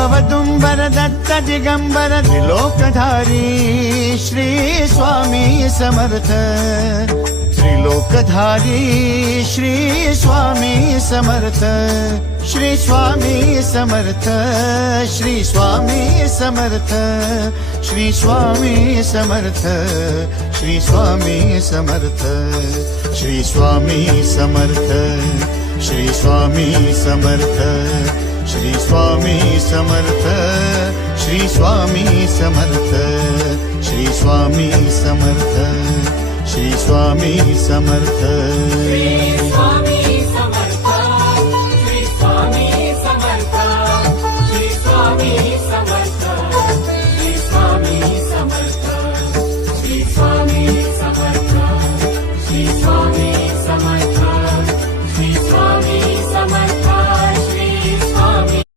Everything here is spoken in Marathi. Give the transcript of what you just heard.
औदुंबर दत्त दिगंबर त्रिलोकधारी श्री स्वामी समर्थ त्रिलोकधारी श्री स्वामी समर्थ श्री स्वामी समर्थ श्री स्वामी समर्थ श्री स्वामी समर्थ श्री स्वामी समर्थ श्री स्वामी समर्थ श्री स्वामी समर्थ श्री स्वामी समर्थ श्री स्वामी समर्थ श्री स्वामी समर्थ श्री स्वामी समर्थ श्री स्वामी